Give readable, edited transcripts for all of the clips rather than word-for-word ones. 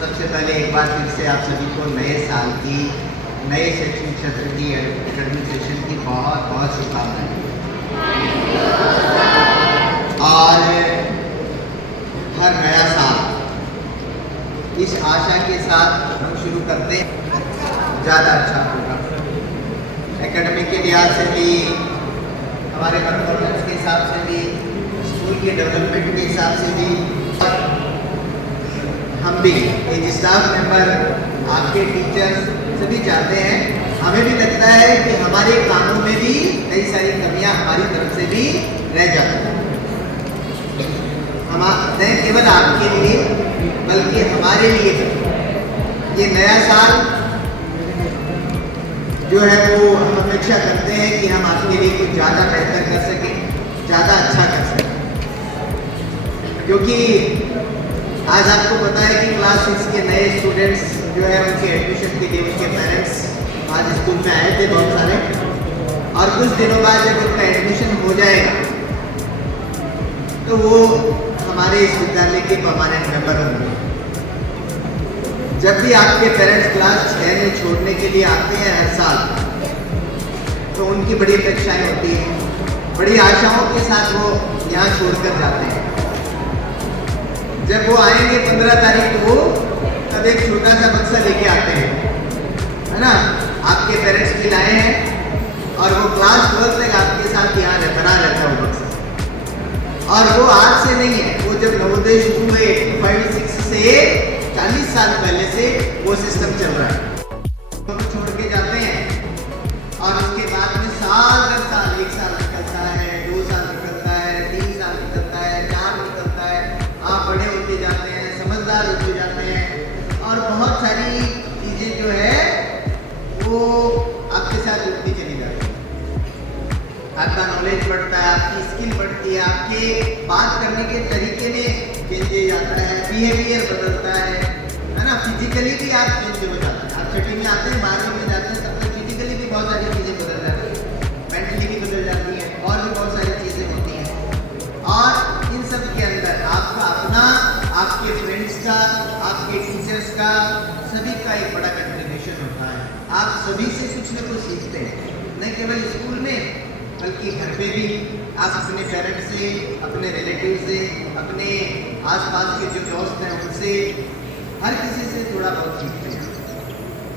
सबसे पहले एक बार फिर से आप सभी को नए साल की, नए शैक्षणिक सत्र की, एकेडमिक सेशन की बहुत बहुत शुभकामनाएं। और हर नया साल इस आशा के साथ हम शुरू करते हैं ज़्यादा अच्छा होगा। एकेडमिक के लिहाज से भी, हमारे परफॉर्मेंस के हिसाब से भी, स्कूल के डेवलपमेंट के हिसाब से भी, हम भी एक स्टाफ मेंबर, आपके टीचर्स सभी चाहते हैं, हमें भी लगता है कि हमारे कामों में भी कई सारी कमियां हमारी तरफ से भी रह जाती हैं। हम न केवल आपके लिए बल्कि हमारे लिए भी ये नया साल जो है वो हम अपेक्षा करते हैं कि हम आपके लिए कुछ ज़्यादा बेहतर कर सकें, ज़्यादा अच्छा कर सकें। क्योंकि आज आपको पता है कि क्लास 6 के नए स्टूडेंट्स जो है उनके एडमिशन के लिए उनके पेरेंट्स आज स्कूल में आए थे बहुत सारे, और कुछ दिनों बाद जब उनका एडमिशन हो जाएगा तो वो हमारे इस विद्यालय के परमानेंट मेंबर होंगे। जब भी आपके पेरेंट्स क्लास 6 में छोड़ने के लिए आते हैं हर साल, तो उनकी बड़ी अपेक्षाएं होती हैं, बड़ी आशाओं के साथ वो यहाँ छोड़कर जाते हैं। जब वो आएंगे 15 तारीख को, तब एक छोटा सा बक्सा लेके आते हैं, है ना, आपके पेरेंट्स भी लाए हैं, और वो क्लास 12 तक आपके साथ यहाँ बना रहता है वो बक्सा। और वो आज से नहीं है, वो जब नवोदय शुरू हुए 5-6 से 40 साल पहले से वो सिस्टम चल रहा है। तो छोड़ के जाते हैं और उसके बाद में साल दर साल, 1 साल निकलता है, 2 साल निकलता है, 3 साल निकलता है, 4 निकलता है, आप बड़े होते जाते हैं, समझदार होते जाते हैं, और बहुत सारी चीज़ें जो है वो आपके साथ जुड़ती चली जाती है। आपका नॉलेज बढ़ता है, आपकी स्किल बढ़ती है, आपके बात करने के तरीके में चेंज आता है, बिहेवियर बदलता है ना। फिजिकली भी आप चेंज हो जाते हैं। आप छठी में आते हैं, 12वीं में जाते हैं, तब तक फिजिकली भी बहुत सारी चीज़ें बदल जाती हैं, मेंटली भी बदल जाती हैं, और भी बहुत सारी चीज़ें होती हैं। और इन सब के अंदर आपका अपना, आपके फ्रेंड्स का, आपके टीचर्स का, सभी का एक बड़ा कंट्रीब्यूशन होता है। आप सभी से कुछ न कुछ सीखते हैं, न केवल स्कूल में बल्कि घर पे भी। आप अपने पेरेंट्स से, अपने रिलेटिव से, अपने आसपास के जो दोस्त हैं उनसे, हर किसी से थोड़ा बहुत सीखते हैं।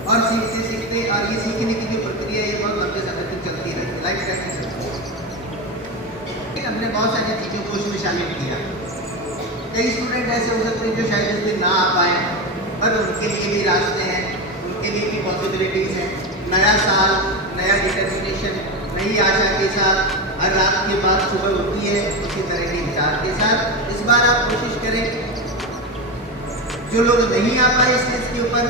और सीखते सीखते, और ये सीखने की जो प्रक्रिया है ये बहुत लंबे समय तक चलती रहती है, लाइफ टाइम चलती है। हमने बहुत सारी चीज़ों को उसमें शामिल किया। कई स्टूडेंट ऐसे हो सकते हैं जो शायद उस दिन ना आ पाए, पर उनके लिए भी रास्ते हैं, उनके लिए भी पॉसिबिलिटीज़ हैं। नया साल, नया डिटर्मिनेशन, नई आशा के साथ, हर रात के बाद सुबह होती है, उसी तरह के विचार के साथ इस बार आप कोशिश करें, जो लोग नहीं आ पाए स्टेज के ऊपर,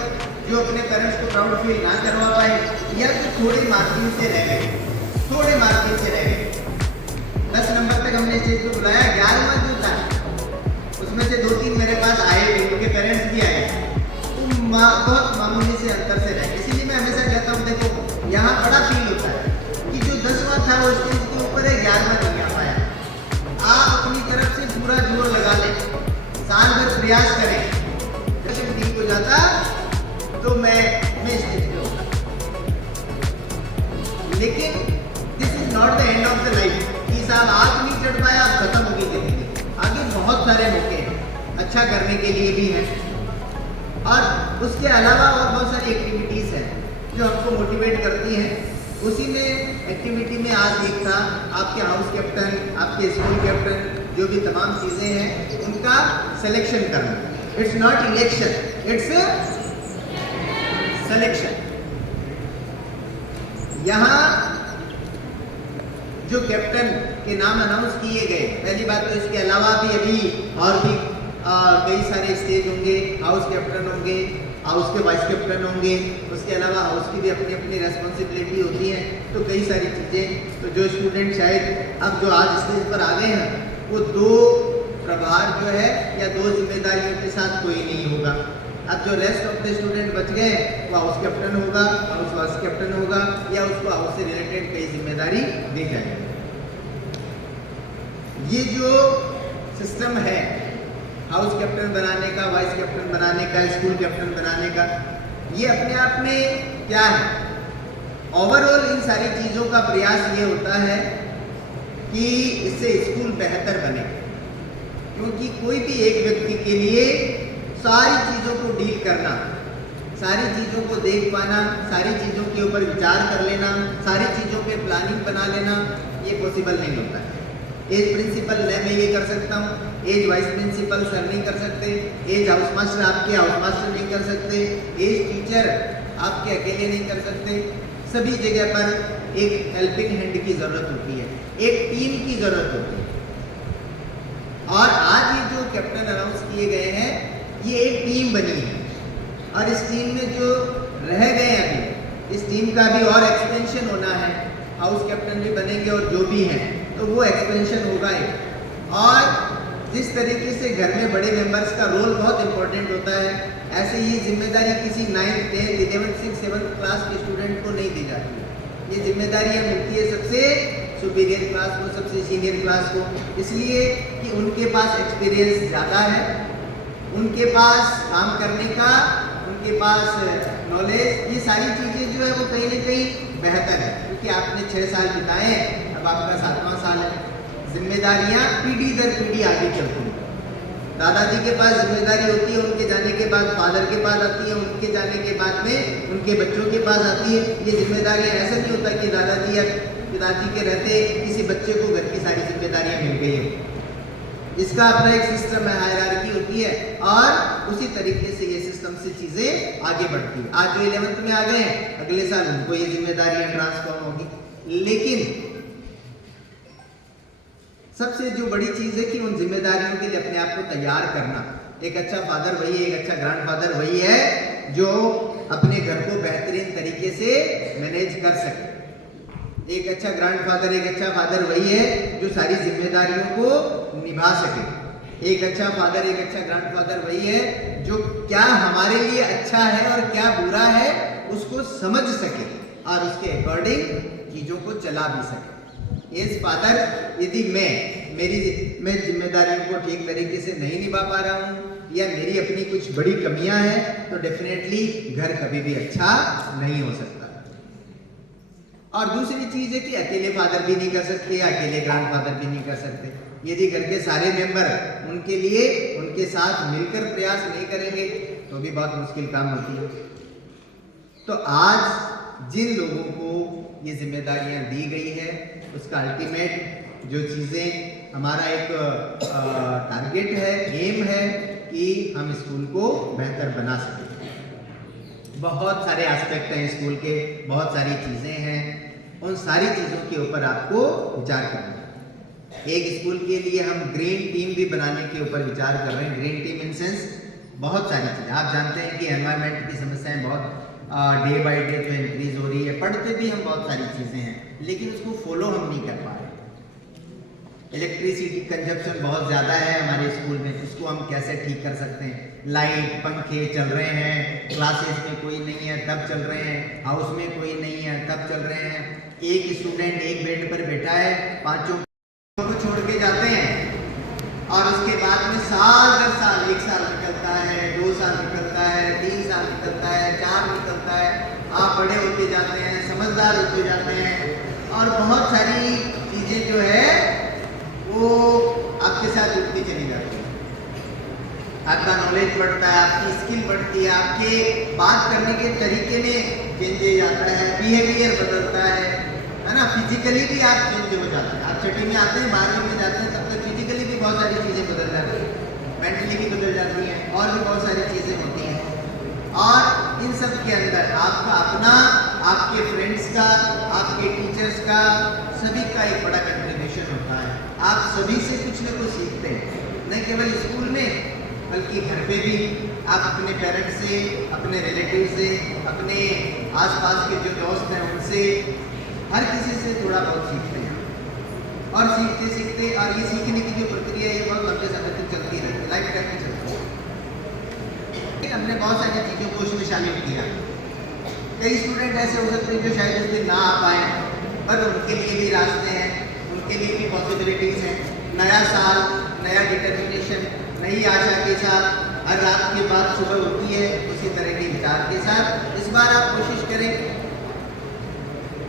जो अपने पेरेंट्स को प्राउड फील ना करवा पाए, या तो थोड़े मार्जिन से रह गए, थोड़े मार्जिन से रह गए। 10 नंबर तक हमने स्टेज पर बुलाया, 11वां जो था उसमें से 2-3 मेरे पास आए भी, उनके पेरेंट्स भी आए, तो बहुत मामूली से अंतर से रहे। इसीलिए मैं हमेशा कहता हूँ, देखो यहाँ बड़ा फील होता है कि जो 10वां था वो स्टेज के ऊपर है, 11वां नहीं आ पाया। आप अपनी तरफ से पूरा जोर लगा लें, साल भर प्रयास करें, जब ठीक हो जाता तो मैं स्टेज पे होगा। लेकिन this is not the end of the life कि साहब आप नहीं चढ़ पाया, आप खत्म होगी जिंदगी। आगे बहुत सारे मौके हैं, अच्छा करने के लिए भी हैं, और उसके अलावा और बहुत सारी एक्टिविटीज़ हैं जो हमको मोटिवेट करती हैं। उसी में एक्टिविटी में आज एक था आपके हाउस कैप्टन, आपके स्कूल कैप्टन, जो भी तमाम चीज़ें हैं उनका सिलेक्शन करना। It's not election, it's selection. यहाँ जो कैप्टन के नाम अनाउंस किए गए, पहली बात तो इसके अलावा भी अभी और भी कई सारे स्टेज होंगे, हाउस कैप्टन होंगे, हाउस के वाइस कैप्टन होंगे, उसके अलावा हाउस की भी अपनी अपनी रेस्पॉन्सिबिलिटी होती है। तो कई सारी चीज़ें, तो जो स्टूडेंट शायद अब जो आज स्टेज पर आ गए हैं, वो 2 प्रभार जो है या 2 जिम्मेदारियों के साथ कोई नहीं होगा। अब जो रेस्ट ऑफ द स्टूडेंट बच गए वो हाउस कैप्टन होगा, हाउस वाइस कैप्टन होगा, या उसको हाउस से रिलेटेड कई जिम्मेदारी दी जाएगी। ये जो सिस्टम है हाउस कैप्टन बनाने का, वाइस कैप्टन बनाने का, स्कूल कैप्टन बनाने का, ये अपने आप में क्या है, ओवरऑल इन सारी चीज़ों का प्रयास ये होता है कि इससे स्कूल बेहतर बने, क्योंकि कोई भी एक व्यक्ति के लिए सारी चीज़ों को डील करना, सारी चीज़ों को देख पाना, सारी चीज़ों के ऊपर विचार कर लेना, सारी चीज़ों पे प्लानिंग बना लेना, ये पॉसिबल नहीं होता है। एज प्रिंसिपल मैं ये कर सकता हूँ, एज वाइस प्रिंसिपल सर नहीं कर सकते, एज हाउस मास्टर आपके हाउस मास्टर नहीं कर सकते, एज टीचर आपके अकेले नहीं कर सकते। सभी जगह पर एक हेल्पिंग हैंड की ज़रूरत होती है, एक टीम की ज़रूरत होती है। और आज ये जो कैप्टन अनाउंस किए गए हैं, ये एक टीम बनी है, और इस टीम में जो रह गए हैं अभी, इस टीम का भी और एक्सपेंशन होना है, हाउस कैप्टन भी बनेंगे और जो भी हैं तो वो एक्सपेंशन होगा एक। और जिस तरीके से घर में बड़े मेंबर्स का रोल बहुत इंपॉर्टेंट होता है, ऐसे ही जिम्मेदारी किसी 9th 10th 11th 6th 7th class के स्टूडेंट को नहीं दी जाती है। ये जिम्मेदारियाँ मिलती है सबसे सुपीरियर क्लास को, सबसे सीनियर क्लास को, इसलिए कि उनके पास एक्सपीरियंस ज़्यादा है, उनके पास काम करने का, उनके पास नॉलेज, ये सारी चीज़ें जो है वो कहीं ना कहीं बेहतर है, क्योंकि आपने 6 साल बिताए, अब आपका 7वां साल है। जिम्मेदारियाँ पीढ़ी दर पीढ़ी आगे चलती हैं। दादाजी के पास जिम्मेदारी होती है, उनके जाने के बाद फादर के पास आती है, उनके जाने के बाद में उनके बच्चों के पास आती है। ये जिम्मेदारियाँ ऐसा नहीं होता कि दादाजी या पिताजी के रहते किसी बच्चे को घर की सारी जिम्मेदारियाँ मिल गई हैं। इसका अपना एक सिस्टम है, हायरार्की होती है, और उसी तरीके से ये सिस्टम से चीज़ें आगे बढ़ती है। आज जो 11th में आ गए हैं, अगले साल उनको ये जिम्मेदारियाँ ट्रांसफॉर्म होगी। लेकिन सबसे जो बड़ी चीज़ है कि उन जिम्मेदारियों के लिए अपने आप को तैयार करना। एक अच्छा फादर वही है, एक अच्छा ग्रैंडफादर वही है जो अपने घर को बेहतरीन तरीके से मैनेज कर सके। एक अच्छा ग्रैंडफादर, एक अच्छा फादर वही है जो सारी जिम्मेदारियों को निभा सके। एक अच्छा फादर, एक अच्छा ग्रैंडफादर वही है जो क्या हमारे लिए अच्छा है और क्या बुरा है उसको समझ सके और उसके अकॉर्डिंग चीज़ों को चला भी सके। एज फादर, यदि मैं जिम्मेदारियों को ठीक तरीके से नहीं निभा पा रहा हूँ या मेरी अपनी कुछ बड़ी कमियां हैं, तो डेफिनेटली घर कभी भी अच्छा नहीं हो सकता। और दूसरी चीज़ है कि अकेले फादर भी नहीं कर सकते, अकेले ग्रैंडफादर भी नहीं कर सकते। यदि घर के सारे मेंबर उनके लिए उनके साथ मिलकर प्रयास नहीं करेंगे तो भी बहुत मुश्किल काम होती है। तो आज जिन लोगों को ये जिम्मेदारियां दी गई है, उसका अल्टीमेट जो चीज़ें हमारा एक टारगेट है, एम है कि हम स्कूल को बेहतर बना सकें। बहुत सारे एस्पेक्ट हैं स्कूल के, बहुत सारी चीज़ें हैं, उन सारी चीज़ों के ऊपर आपको विचार करना है। एक स्कूल के लिए हम ग्रीन टीम भी बनाने के ऊपर विचार कर रहे हैं। ग्रीन टीम इन सेंस बहुत सारी चीज़ें, आप जानते हैं कि एनवायरनमेंट की समस्याएं बहुत डे बाय डे जो इंक्रीज हो रही है। पढ़ते भी हम बहुत सारी चीज़ें हैं, लेकिन उसको फॉलो हम नहीं कर पा रहे। इलेक्ट्रिसिटी कंजप्शन बहुत ज़्यादा है हमारे स्कूल में, उसको हम कैसे ठीक कर सकते हैं। लाइट, पंखे चल रहे हैं, क्लासेस में कोई नहीं है तब चल रहे हैं, हाउस में कोई नहीं है तब चल रहे हैं। एक स्टूडेंट एक बेड पर बैठा है, 5 को छोड़ के जाते हैं और उसके बाद में साल दर साल, 1 साल निकलता है, 2 साल निकलता है, 3 साल निकलता है, 4 निकलता है, आप बड़े होते जाते हैं, समझदार होते जाते हैं और बहुत सारी चीज़ें जो है वो आपके साथ जुड़ती चली जाती है। आपका नॉलेज बढ़ता है, आपकी स्किल बढ़ती है, आपके बात करने के तरीके में चेंजेज आता है, बिहेवियर बदलता है ना। फिजिकली भी आप चेंज हो जाते हैं। आप छठी में आते हैं, 12वीं में जाते हैं, तब तक फिजिकली भी बहुत सारी चीज़ें बदल जाती हैं, मेंटली भी बदल जाती हैं और भी बहुत सारी चीज़ें होती हैं। और इन सब के अंदर आपका अपना, आपके फ्रेंड्स का, आपके टीचर्स का, सभी का एक बड़ा कंट्रीब्यूशन होता है। आप सभी से कुछ न कुछ सीखते हैं, न केवल स्कूल में बल्कि घर पे भी। आप अपने पेरेंट्स से, अपने रिलेटिव से, अपने आसपास के जो दोस्त हैं उनसे, हर किसी से थोड़ा बहुत सीखते हैं। और सीखते सीखते, और ये सीखने की जो प्रक्रिया है ये बहुत लंबे समय तक चलती रहती है, लाइफ टाइम में चलती है। हमने बहुत सारी चीज़ों को उसमें शामिल किया। कई स्टूडेंट ऐसे हो सकते हैं जो शायद उस दिन ना आ पाए, पर उनके लिए भी रास्ते हैं, उनके लिए भी पॉसिबिलिटीज़ हैं। नया साल, नया डिटर्मिनेशन, नई आशा के साथ, हर रात के बाद सुबह उठती है उसी तरह के विचार के साथ इस बार आप कोशिश करें।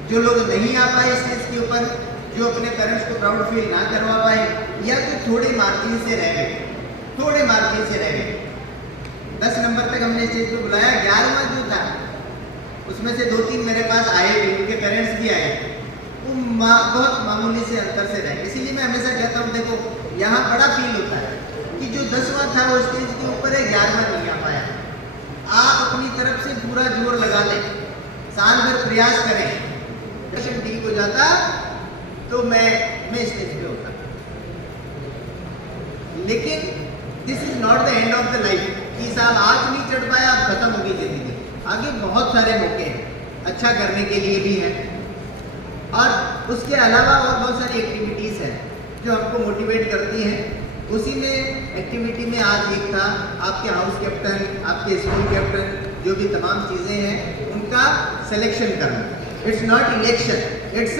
जो लोग नहीं आ पाए स्टेज के ऊपर, जो अपने पेरेंट्स को प्राउड फील ना करवा पाए, या तो थोड़े मार्जिन से रह गए, 10 नंबर तक हमने स्टेज पे बुलाया, 11वां जो था उसमें से 2-3 मेरे पास आए भी, उनके पेरेंट्स भी आए, वो बहुत मामूली से अंतर से रहे। इसीलिए मैं हमेशा कहता हूँ, देखो यहाँ बड़ा फील होता है कि जो 10वां था वो स्टेज के ऊपर है, 11वां नहीं आ पाया। आप अपनी तरफ से पूरा जोर लगा लें, साल भर प्रयास करें, ठीक हो जाता तो मैं स्टेज पे होता। लेकिन this is not the end of the life कि साहब आज नहीं चढ़ पाया, अब खत्म होगी जिंदगी। आगे बहुत सारे मौके हैं अच्छा करने के लिए भी हैं, और उसके अलावा और बहुत सारी एक्टिविटीज़ हैं जो हमको मोटिवेट करती हैं। उसी में एक्टिविटी में आज एक था आपके हाउस कैप्टन, आपके स्कूल कैप्टन, जो भी तमाम चीज़ें हैं उनका सिलेक्शन करना। It's not election, it's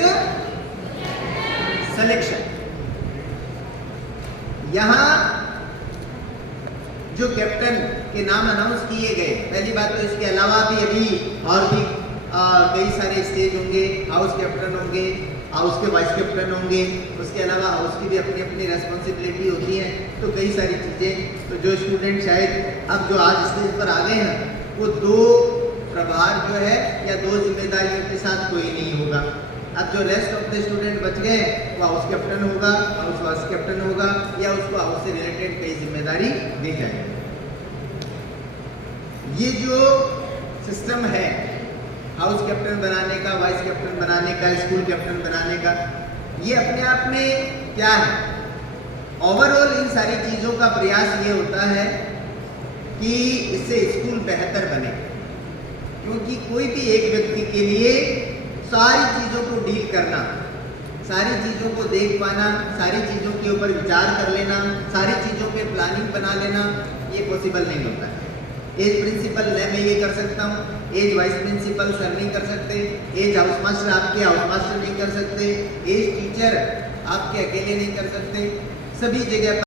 selection. यहाँ जो कैप्टन के नाम अनाउंस किए गए, पहली बात तो इसके अलावा भी अभी और भी कई सारे स्टेज होंगे, हाउस कैप्टन होंगे, हाउस के वाइस कैप्टन होंगे, उसके अलावा हाउस की भी अपनी अपनी रेस्पॉन्सिबिलिटी होती है। तो कई सारी चीज़ें, तो जो स्टूडेंट शायद अब जो आज स्टेज पर आ गए हैं वो 2 प्रभार जो है या 2 जिम्मेदारियों के साथ कोई नहीं होगा। अब जो रेस्ट ऑफ द स्टूडेंट बच गए वो हाउस कैप्टन होगा, हाउस वाइस कैप्टन होगा, या उसको हाउस से रिलेटेड कई जिम्मेदारी दी जाएगी। ये जो सिस्टम है हाउस कैप्टन बनाने का, वाइस कैप्टन बनाने का, स्कूल कैप्टन बनाने का, ये अपने आप में क्या है, ओवरऑल इन सारी चीज़ों का प्रयास ये होता है कि इससे स्कूल बेहतर बने। क्योंकि कोई भी एक व्यक्ति के लिए सारी चीज़ों को डील करना, सारी चीज़ों को देख पाना, सारी चीज़ों के ऊपर विचार कर लेना, सारी चीज़ों पे प्लानिंग बना लेना, ये पॉसिबल नहीं होता है। एज प्रिंसिपल मैं ये कर सकता हूँ, एज वाइस प्रिंसिपल सर नहीं कर सकते, एज हाउस मास्टर आपके हाउस मास्टर नहीं कर सकते, एज टीचर आपके अकेले नहीं कर सकते। सभी जगह